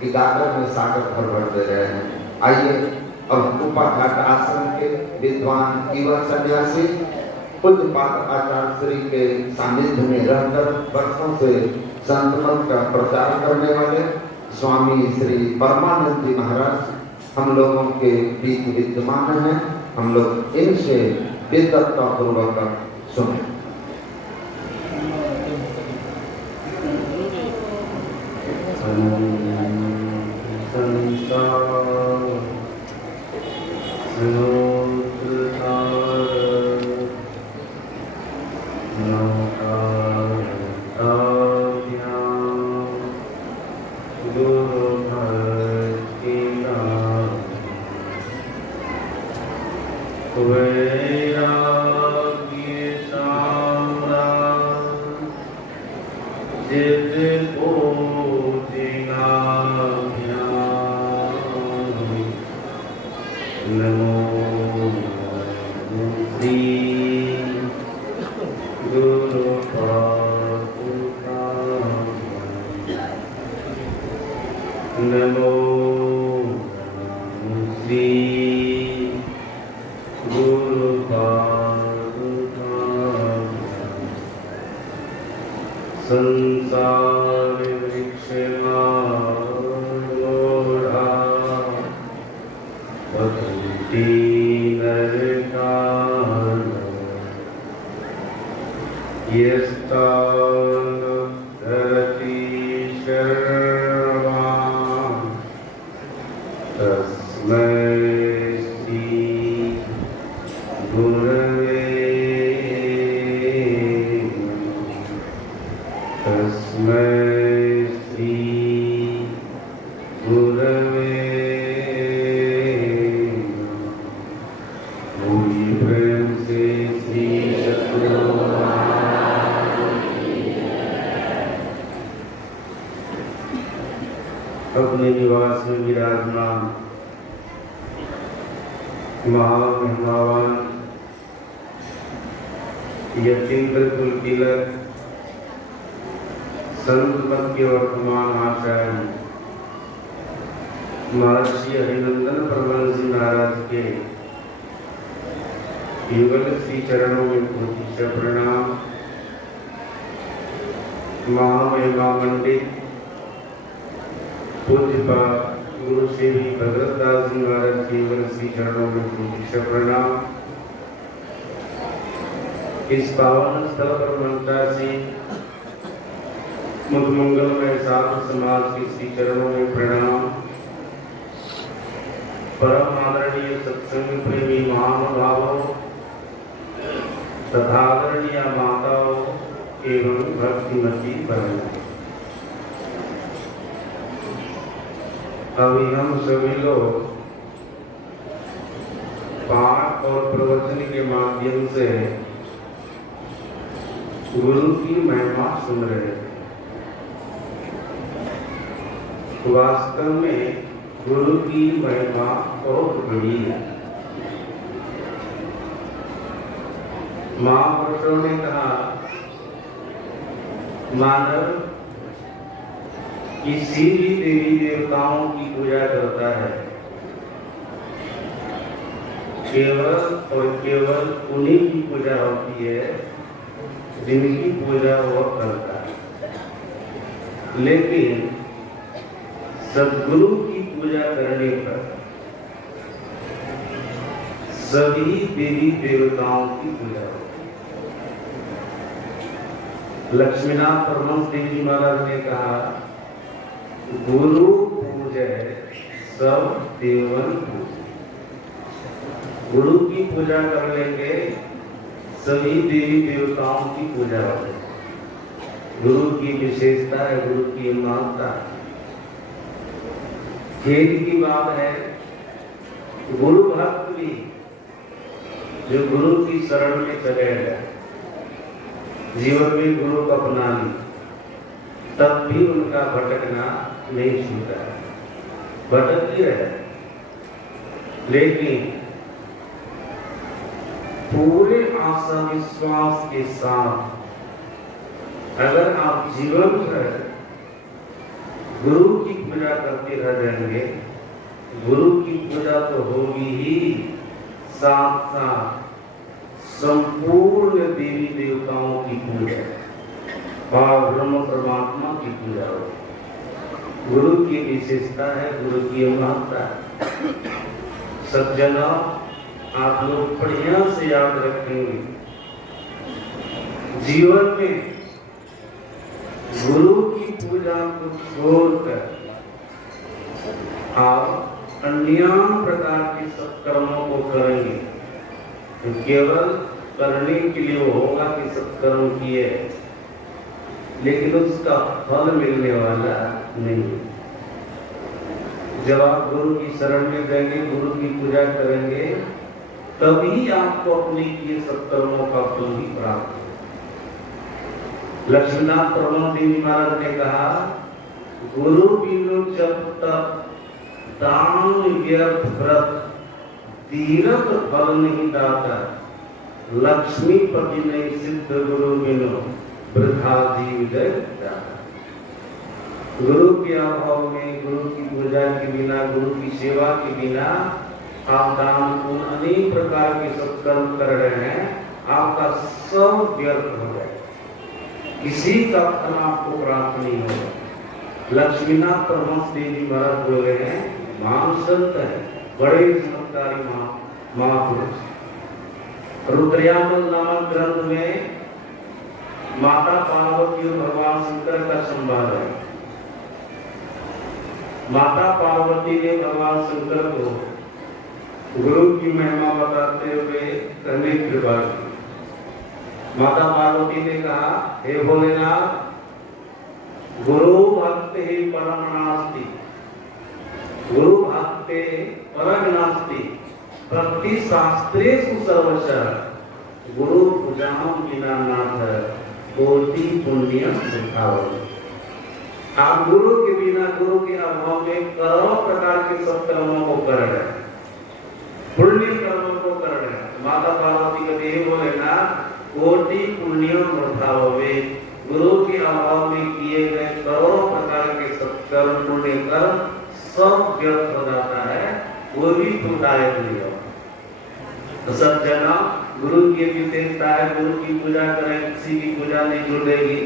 कि गागर में सागर भर भर दे रहे हैं। आइए अब उपाघाट आश्रम के विद्वान युवा सन्यासी पूज्यपाद आचार्य श्री के सानिध्य में रहकर वर्षों से संत मत का प्रचार करने वाले स्वामी श्री परमानंद जी महाराज हम लोगों के बीच विद्यमान हैं। हम लोग इनसे विद्वत्ता पूर्वक सुने। अपने निवास में विराजमान महामहिमावान यतीन्द्र कुल तिलक संत मत के वर्तमान आचार्य महर्षि हरिनंदन परमहंस जी महाराज के युगल श्री चरणों में कोटि प्रणाम। महामहिमा मंडित पूज्यपाद गुरु श्री भगत दास जी महाराज के युगल श्री चरणों में कोटि प्रणाम। इस पावन स्थल पर मनता से मुख मंगलमय साधु समाज के श्री चरणों में प्रणाम। परम आदरणीय सत्संग प्रेमी महानुभावों तथा आदरणीय माताओं एवं भक्तिमती बहनों, अभी हम सभी लोग पाठ और प्रवचन के माध्यम से गुरु की महिमा सुन रहे थे। वास्तव में गुरु की महिमा बहुत बड़ी है। महापुरुषों ने कहा मानव किसी भी देवी देवताओं की पूजा करता है, केवल और केवल उन्हीं की पूजा होती है जिनकी पूजा वो करता है। लेकिन सद्गुरु की पूजा करने पर सभी देवी देवताओं की पूजा होती है। लक्ष्मीनाथ परमहंस देव जी महाराज ने कहा गुरु पूजय सब देवन पूजय। गुरु की पूजा कर लेंगे सभी देवी देवताओं की पूजा होगी। गुरु की विशेषता है, गुरु की महत्ता है। खेद की बात है गुरु भक्त भी जो गुरु की शरण में चले गए, जीवन में गुरु को अपना ली, तब भी उनका भटकना नहीं छूटा, भटक ही रहे। लेकिन पूरे आशा विश्वास के साथ अगर आप जीवन भर गुरु की पूजा करते रह जाएंगे, गुरु की पूजा तो होगी ही, साथ साथ संपूर्ण देवी देवताओं की पूजा, पार ब्रह्म परमात्मा की पूजा होगी। गुरु की विशेषता है, गुरु की महत्ता है। सज्जनों, आप लोग बढ़िया से याद रखेंगे, जीवन में गुरु की पूजा को छोड़कर आप अन्य प्रकार के सत्कर्मों को करेंगे तो केवल करने के लिए वो होगा कि सत्कर्म किए, लेकिन उसका फल मिलने वाला नहीं। जब आप गुरु की शरण में जाएंगे, गुरु की पूजा करेंगे, तभी आपको अपने किए सत्कर्मों का फल भी प्राप्त होगा। लक्ष्मीनाथ परमहंस देव महाराज ने कहा, गुरु बिनु जब तक दान व्यर्थ व्रत तीरथ फल नहीं दाता, लक्ष्मीपति नहीं सिद्ध गुरु बिनु वृथा जीव जाता। गुरु के अभाव में, गुरु की पूजा के बिना, गुरु की सेवा के बिना आप दान पुण्य अनेक प्रकार के सत्कर्म कर रहे हैं, आपका सब व्यर्थ हो जाएगा, किसी का फल आपको प्राप्त नहीं होगा। लक्ष्मीनाथ परमहंस देव जी महाराज बोल रहे हैं, महान संत है, बड़े चमत्कारी महापुरुष। रुद्रयामल नामक ग्रंथ में माता पार्वती और भगवान शंकर का संवाद है। माता पार्वती ने भगवान शंकर को गुरु की महिमा बताते हुए कहने की कृपा की। माता पार्वती ने कहा, हे भोलेनाथ, गुरु भक्त ही परम नास्ति, गुरु भक्ते परम नास्ति, भक्ति शास्त्रेषु सर्वशः, गुरु पूजाम बिना नाथ कोटि पुण्य सिखावति। आप गुरु के बिना, गुरु के अभाव में करोड़ों प्रकार के सत्कर्मों को कर रहे हैं, पुण्य कर्मों को कर रहे हैं। माता पार्वती कहते हैं, भोलेनाथ, कोटि पुण्य मूर्धावे, गुरु के अभाव में किए गए करोड़ों प्रकार के सत्कर्म पुण्य कर्म सब व्यर्थ हो जाता है, वो भी फलदायक नहीं होगा। तो सब जना गुरु की विशेषता है, गुरु की पूजा करें, किसी की पूजा नहीं छूटेगी।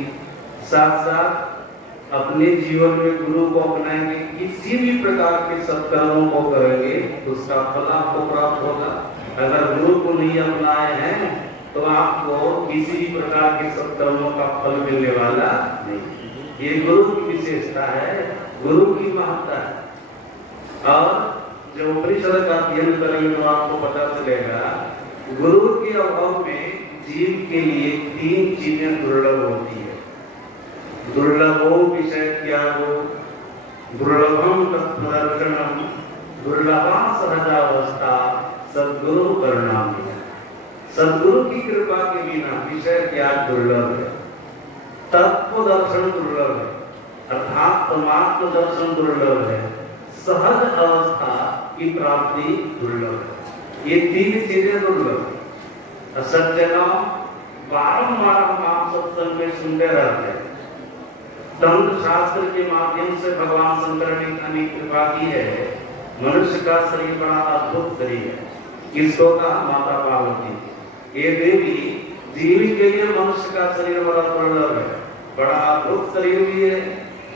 साथ साथ अपने जीवन में गुरु को अपनाएंगे, किसी भी प्रकार के सत्कर्मों को करेंगे तो उसका फल आपको प्राप्त होगा। अगर गुरु को नहीं अपनाए हैं तो आपको किसी भी प्रकार के सत्कर्मों का फल मिलने वाला नहीं। ये गुरु की विशेषता है, गुरु की महत्ता है। और जब उपनिषद का अध्ययन करेंगे तो आपको पता चलेगा, गुरु के अभाव में जीव के लिए 3 चीजें दुर्लभ होती है। दुर्लभो विषय त्यागो, दुर्लभम तत्दर्शनम, दुर्लभा सहजावस्था, सद्गुरु परिणामी। सद्गुरु की कृपा के बिना विषय त्याग दुर्लभ है, तत्व दर्शन दुर्लभ है, अर्थात परमात्म दर्शन दुर्लभ है, सहज अवस्था की प्राप्ति दुर्लभ है। ये 3 चीजें दुर्लभ है। सज्जनों, बारंबार हम आप सत्संग में सुनते रहते हैं, तंत्र शास्त्र के माध्यम से भगवान शंकर ने अनेक कृपा की है। मनुष्य का शरीर बड़ा अद्भुत शरीर है। किसको कहा? माता पार्वती। ये देवी जीवी के लिए मनुष्य का शरीर बड़ा दुर्लभ है, बड़ा अद्भुत शरीर भी है।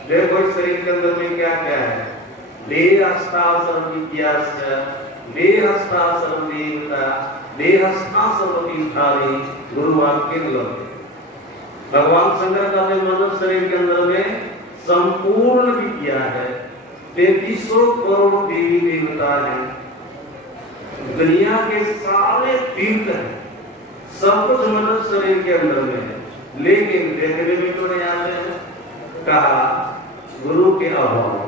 देखो इस शरीर के अंदर में क्या क्या है। देहस्था सर्वविद्यास्य, देहस्था सर्वदेवता, देहस्था सर्वतीर्थानि, गुरु वाक्य लभ्य। भगवान शंकर का मनुष्य शरीर के अंदर में संपूर्ण विद्या है, 33 करोड़ देवी देवता है, दुनिया के सारे तीर्थ हैं, सब कुछ मनुष्य शरीर के अंदर में है, लेकिन देखने में तो नहीं आते हैं। कहा गुरु के अभाव।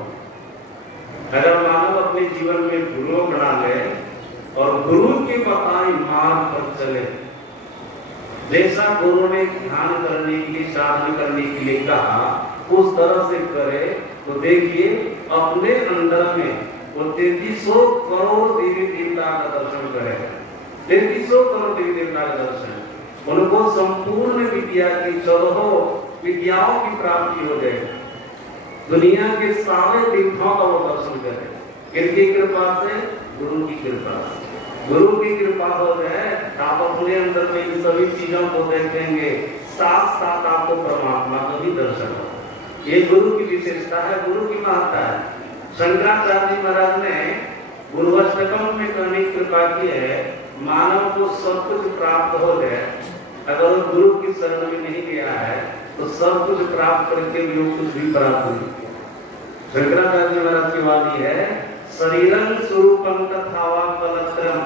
अगर मानव अपने जीवन में गुरु बना ले और गुरु के बताए मार्ग पर चले, जैसा गुरु ने ध्यान करने के लिए, साधना करने के लिए कहा, उस तरह से करे तो देखिए अपने अंदर में वो 33 करोड़ देवी देवता का दर्शन करेगा। 33 करोड़ देवी देवता का दर्शन, उनको संपूर्ण विद्या की 14 विद्याओं की प्राप्ति हो जाएगी। दुनिया के सारे तीर्थों का वो दर्शन करें। किनकी कृपा से? गुरु की कृपा से। गुरु की कृपा हो जाए आप अपने अंदर में इन सभी चीजों को देखेंगे, साथ साथ आपको परमात्मा का भी दर्शन हो। ये गुरु की विशेषता है, गुरु की महत्ता है। शंकराचार्य जी महाराज ने गुरुअष्टकम में करने की कृपा की है, मानव को सब कुछ प्राप्त हो जाए, अगर वो गुरु की शरण में नहीं गया है तो सब कुछ प्राप्त करके भी वो कुछ भी प्राप्त नहीं किया। शंकराचार्य जी महाराज की वाणी है, शरीरं स्वरूपं तथावा कलत्रम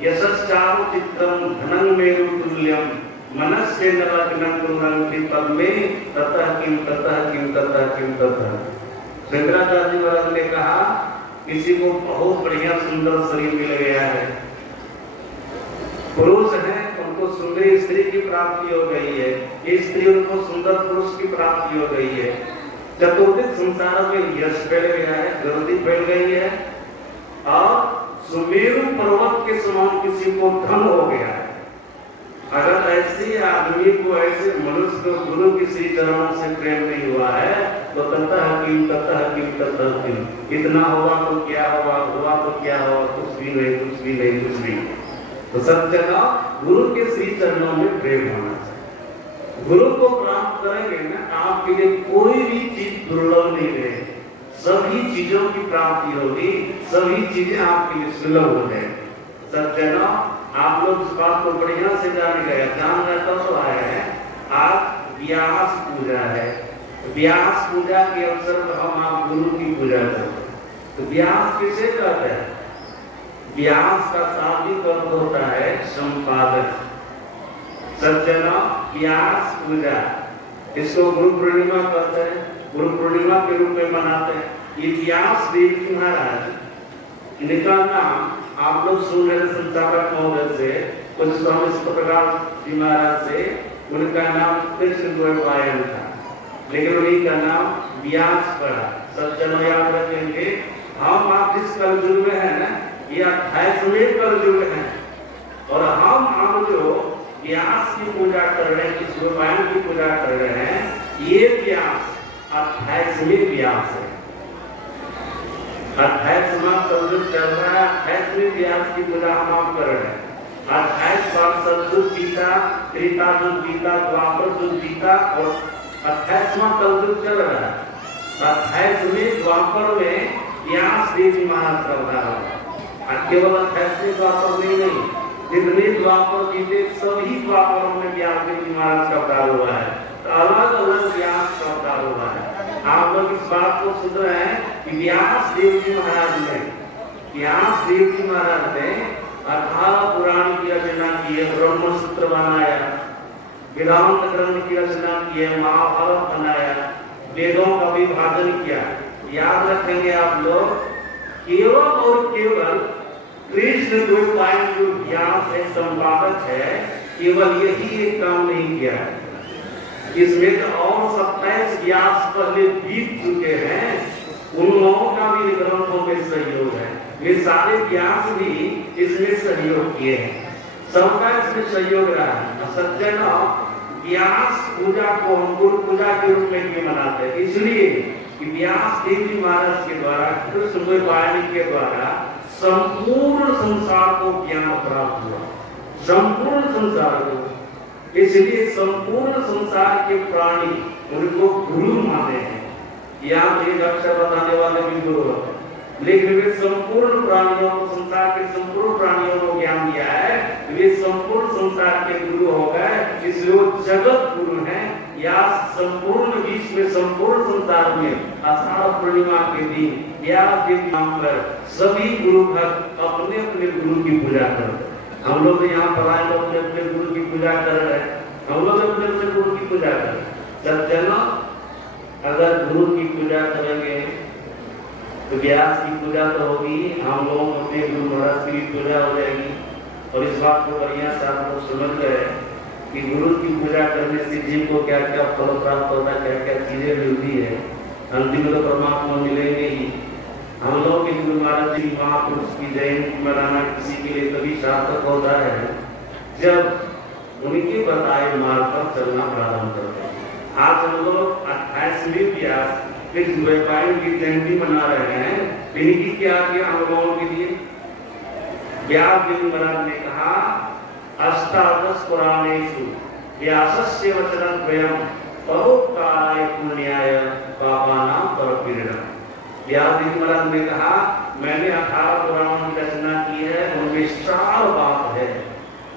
यशश्चारु चित्रम धनं मेरु तुल्यम मनस्य नवग्नं कुर्वन्ति तन्मे ततः किं ततः किं ततः किं ततः। शंकराचार्य जी महाराज ने कहा, किसी को बहुत बढ़िया सुंदर शरीर मिल गया है, पुरुष है, उनको सुंदर स्त्री की प्राप्ति हो गई है, स्त्री उनको सुंदर पुरुष की प्राप्ति हो गई है, चतुर्दिक संसार में यश फैल गया है, गर्दी फैल गई है, और सुमेरु पर्वत के समान किसी को धन हो गया है। अगर ऐसे आदमी को, ऐसे मनुष्य को गुरु की श्री चरणों से प्रेम नहीं हुआ है तो ततः किम ततः किम ततः किम, इतना हुआ तो क्या हुआ, हुआ तो क्या हुआ, कुछ भी नहीं, कुछ भी नहीं, कुछ भी। तो सब जगह गुरु के श्री चरणों में प्रेम होना चाहिए। गुरु को प्राप्त करेंगे ना, आपके लिए कोई भी चीज दुर्लभ नहीं रहेगी, सभी चीजों की प्राप्ति होगी, सभी चीजें आपके लिए सुलभ हो जाएंगी। सब जगह आप लोग इस बात को बढ़िया से जान गए, जान रहता तो आया है। आज व्यास पूजा है, व्यास पूजा के अवसर पर हम आप गुरु की पूजा करते हैं। तो व्यास किसे कहते हैं? व्यास का शाब्दिक अर्थ होता है संपादक। सज्जना व्यास पूजा, इसको गुरु पूर्णिमा कहते हैं, गुरु पूर्णिमा के रूप में मनाते हैं। ये व्यास देव जी महाराज, इनका नाम आप लोग सुन रहे संस्थापक महोदय से, कुछ स्वामी प्रकाश जी महाराज से, उनका नाम कृष्ण द्वैपायन था, लेकिन उन्हीं का नाम व्यास पड़ा। सब जन याद रखेंगे, हम आप जिस कलयुग में है ना, ये 28वें कलयुग है, और हम जो व्यास की पूजा कर रहे हैं, इस द्वैपायन की पूजा कर रहे हैं, ये व्यास 28वें व्यास है। 28वां कलयुग चल रहा है, 28वें व्यास की पूजा हम कर रहे हैं। 28 बार सतयुग बीता, त्रेता युग बीता, द्वापर युग बीता, और 28वां कलयुग चल रहा है। 28वें द्वापर में व्यास देव जी महाराज का अवतार हुआ। केवल 28वें द्वापर में नहीं, जितने द्वापर बीते सभी द्वापरों में व्यास देव जी महाराज का अवतार हुआ है। तो अलग अलग व्यास का अवतार हुआ है। आप लोग इस बात को सुन रहे हैं कि व्यास देव जी महाराज ने 18 पुराण की रचना की है, ब्रह्म सूत्र बनाया, वेदांत ग्रंथ की रचना की है, महाभारत बनाया, वेदों का विभाजन किया। याद रखेंगे आप लोग, केवल और केवल कृष्ण द्वैपायन जो व्यास है, संपादक है, केवल यही एक काम नहीं किया है। इसमें तो और 27 व्यास पहले बीत चुके हैं, उन लोगों का भी ग्रंथों में सहयोग है। वे सारे व्यास भी इसमें सहयोग किए हैं, सबका इसमें सहयोग रहा है। सज्जन व्यास पूजा को हम गुरु पूजा के रूप में क्यों मनाते हैं? इसलिए कि व्यास देव जी महाराज के द्वारा, कृष्ण द्वैपायन के द्वारा संपूर्ण संसार को ज्ञान प्राप्त हुआ, संपूर्ण संसार को। इसलिए संपूर्ण संसार के प्राणी उनको गुरु माने हैं। यहाँ एक अक्षर बताने वाले भी गुरु होते हैं, लेकिन वे संपूर्ण प्राणियों को, संसार के संपूर्ण प्राणियों को ज्ञान दिया है, वे संपूर्ण संसार के गुरु हो गए। इसलिए वो जगत गुरु हैं। या संपूर्ण विश्व में, संपूर्ण संसार में आषाढ़ पूर्णिमा के दिन व्यास देव नाम पर सभी गुरु भक्त अपने अपने गुरु की पूजा करते हैं। हम लोग यहाँ पर आए तो अपने अपने गुरु की पूजा कर रहे हैं, हम लोग अपने अपने गुरु की पूजा कर रहे हैं। सब जना अगर गुरु की पूजा करेंगे तो व्यास की पूजा तो होगी, हम लोगों को अपने गुरु महाराज की पूजा हो जाएगी। और इस बात को बढ़िया से आप लोग समझ गए कि गुरु की पूजा करने से जीव को क्या क्या फल प्राप्त होता है, क्या क्या चीजें मिलती है। अंतिम तो परमात्मा मिलेंगे ही। हम लोग के गुरु महाराज जी महापुरुष की जयंती मनाना किसी के लिए तभी सार्थक होता है जब उनके बताए मार्ग पर चलना प्रारंभ करते हैं। आज हम लोग 28वें व्यास इस व्यापारी की जयंती मना रहे हैं, इनकी क्या किया हम लोगों के लिए? व्यास देव महाराज ने कहा अष्टादश पुराणेषु व्यासस्य वचनं द्वयम् परोपकाराय पुण्याय पापानां परपीडनम्। व्यास देव महाराज ने कहा मैंने 18 पुराणों की रचना की है, उनमें 4 बात है।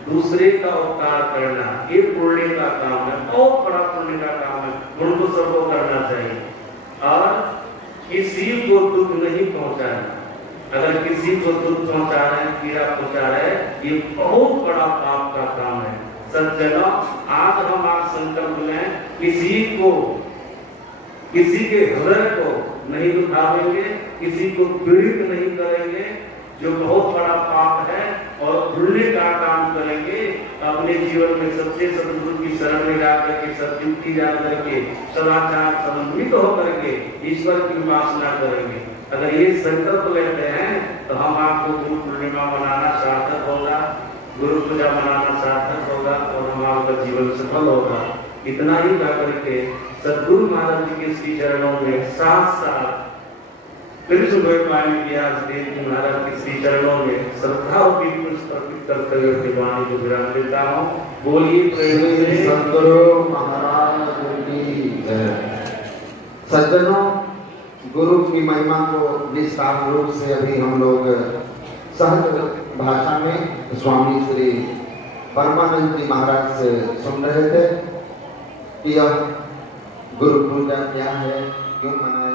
दूसरे का उपकार करना ये पुण्य का काम है, बहुत बड़ा पुण्य का काम है, उनको सबको करना चाहिए। और किसी को दुख नहीं पहुंचाना, अगर किसी को दुख पहुंचा रहे हैं, पीड़ा पहुंचा रहे हैं, ये बहुत बड़ा पाप का काम है। सज्जनों, आज हम आप संकल्प लें, किसी के हृदय को नहीं दुखावेंगे, किसी को पीड़ित नहीं करेंगे, जो बहुत बड़ा पाप है, और पुण्य का काम करेंगे। अपने जीवन में सबसे सदगुरु की शरण में जाकर के, सत्युक्ति जाकर के, सदाचार समन्वित होकर के ईश्वर की उपासना करेंगे। अगर ये संकल्प लेते हैं तो हम आपको गुरु पूर्णिमा मनाना सार्थक होगा, गुरु पूजा मनाना सार्थक होगा, और हमारा जीवन सफल होगा। इतना ही जाकर के सदगुरु महाराज जी के श्री चरणों में साथ कृष्ण गोपाल व्यास देव जी महाराज के श्री चरणों में श्रद्धा और पुष्प अर्पित करते हुए अपनी वाणी को विराम देता हूँ। बोलिए श्री सद्गुरु महाराज की जय। सज्जनों, गुरु की महिमा को विस्तार रूप से अभी हम लोग सहज भाषा में स्वामी श्री परमानंद जी महाराज से सुन रहे थे कि यह गुरु पूजा क्या है, क्यों मनाया